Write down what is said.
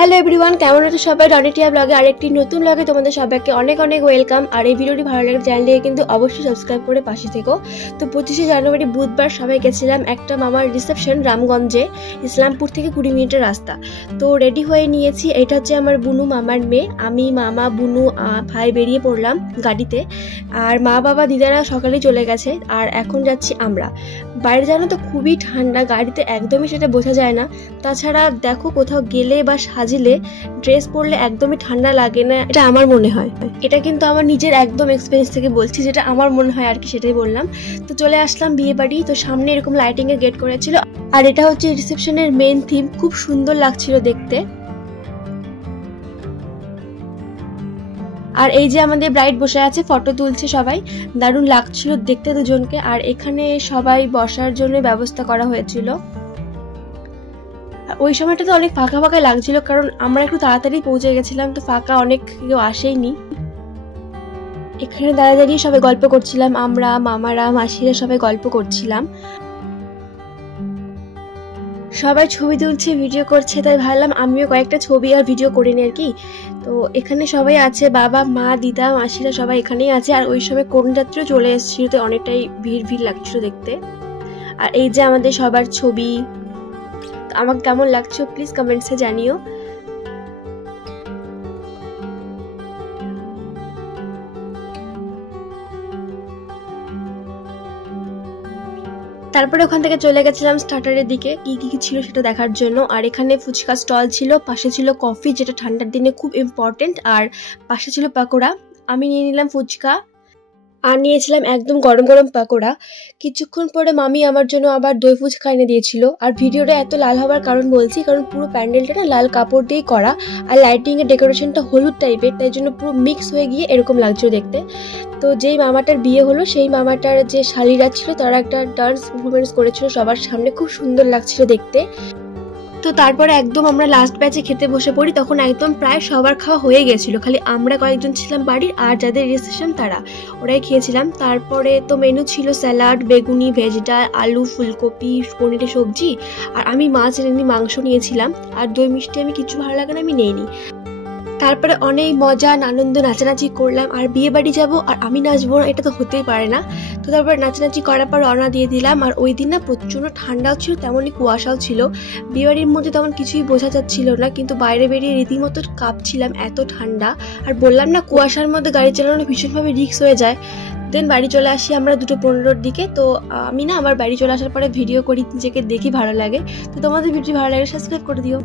Hello everyone, কেমন আছো সবাই? রনিটিয়া ব্লগে আরেকটি নতুন ব্লগে তোমাদের সবাইকে অনেক অনেক ওয়েলকাম। আর এই ভিডিওটি ভালো লাগে চ্যানেলটিকে কিন্তু অবশ্যই সাবস্ক্রাইব করে পাশে থেকো। তো 25শে জানুয়ারি বুধবার সবাই গেছিলাম একটা মামার রিসেপশন রামগঞ্জে, ইসলামপুর থেকে 20 মিনিটের রাস্তা। তো রেডি হয়ে নিয়েছি। এটা হচ্ছে আমার বুনু মামার মেয়ে। আমি, মামা, বুনু, ভাই বেরিয়ে পড়লাম গাড়িতে। আর মা বাবা দিদারা সকালেই চলে গেছে, আর এখন যাচ্ছি আমরা। বাইরে জানো তো খুবই ঠান্ডা, গাড়িতে একদমই সেটা বোঝা যায় না। তাছাড়া দেখো, কোথাও গেলে বা সাজিলে ড্রেস পরলে একদমই ঠান্ডা লাগে না, এটা আমার মনে হয়। এটা কিন্তু আমার নিজের একদম এক্সপিরিয়েন্স থেকে বলছি, যেটা আমার মনে হয় আর কি, সেটাই বললাম। তো চলে আসলাম বিয়ে বাড়ি। তো সামনে এরকম লাইটিং এর গেট করেছিল, আর এটা হচ্ছে রিসেপশনের মেন থিম। খুব সুন্দর লাগছিল দেখতে। আর এই যে আমাদের ব্রাইড বসে আছে, ফটো তুলছে সবাই, দারুণ লাগছিল দেখতে দুজনকে। আর এখানে সবাই বসার জন্য ব্যবস্থা করা হয়েছিল। ওই সময়টা তো অনেক ফাঁকা ফাঁকা লাগছিল, কারণ আমরা একটু তাড়াতাড়ি পৌঁছে গেছিলাম, তো ফাঁকা অনেক কেউ আসেইনি। এখানে দাঁড়িয়ে দাঁড়িয়ে সবাই গল্প করছিলাম, আমরা, মামারা, মাসিরা সবাই গল্প করছিলাম। সবাই ছবি তুলছে, ভিডিও করছে, তাই ভাবলাম আমিও কয়েকটা ছবি আর ভিডিও করে নিই আর কি। তো এখানে সবাই আছে, বাবা, মা, দিদা, মাসিরা সবাই এখানেই আছে। আর ওই সময় কন্যাযাত্রীও চলে এসেছিল, তো অনেকটাই ভিড় লাগছিল দেখতে। আর এই যে আমাদের সবার ছবি। আমাকে কেমন লাগছে প্লিজ কমেন্টসে জানিও। তারপরে ওখান থেকে চলে গেছিলাম স্টার্টারের দিকে, কি কি ছিল সেটা দেখার জন্য। আর এখানে ফুচকা স্টল ছিল, পাশে ছিল কফি, যেটা ঠান্ডার দিনে খুব ইম্পর্টেন্ট, আর পাশে ছিল পাকোড়া। আমি নিয়ে নিলাম ফুচকা, আর নিয়েছিলাম একদম গরম গরম পাকোড়া। কিছুক্ষণ পরে মামি আমার জন্য আবার দই ফুচকা এনে দিয়েছিল। আর ভিডিওটা এত লাল হওয়ার কারণ বলছি, কারণ পুরো প্যান্ডেলটা না লাল কাপড় দিয়ে করা, আর লাইটিং এর ডেকোরেশনটা হলুদ টাইপের, তাই জন্য পুরো মিক্স হয়ে গিয়ে এরকম লাগছিল দেখতে। তো যেই মামাটার বিয়ে হলো, সেই মামাটার যে শালিরা ছিল, তারা একটা ডান্স পারফরমেন্স করেছিল সবার সামনে, খুব সুন্দর লাগছিল দেখতে। তো তারপরে একদম আমরা লাস্ট ব্যাচে খেতে বসে পড়ি। তখন একদম প্রায় সবার খাওয়া হয়ে গেছিল, খালি আমরা কয়েকজন ছিলাম বাড়ির, আর যাদের রিসেপশন তারা, ওরাই খেয়েছিলাম। তারপরে তো মেনু ছিল স্যালাড, বেগুনি, ভেজ ডাল, আলু, ফুলকপি, পনিরের সবজি, আর আমি মাছ এনে মাংস নিয়েছিলাম। আর দই মিষ্টি আমি কিছু ভালো লাগে না, আমি নেইনি। তারপরে অনেক মজা আনন্দ নাচানাচি করলাম। আর বিয়ে বাড়ি যাবো আর আমি নাচবো না, এটা তো হতেই পারে না। তো তারপরে নাচানাচি করার পর রওনা দিয়ে দিলাম। আর ওই দিন না প্রচন্ড ঠান্ডাও ছিল, তেমনই কুয়াশাও ছিল। বিয়ে বাড়ির মধ্যে তেমন কিছুই বোঝা যাচ্ছিল না, কিন্তু বাইরে বেরিয়ে রীতিমতো কাঁপছিলাম, এত ঠান্ডা। আর বললাম না, কুয়াশার মধ্যে গাড়ি চালানো ভীষণভাবে রিস্ক হয়ে যায়। দেন বাড়ি চলে আসি আমরা 2:15-র দিকে। তো আমি না, আমার বাড়ি চলে আসার পরে ভিডিও করি, নিজেকে দেখি ভালো লাগে। তো তোমাদের ভিডিও ভালো লাগে সাবস্ক্রাইব করে দিও।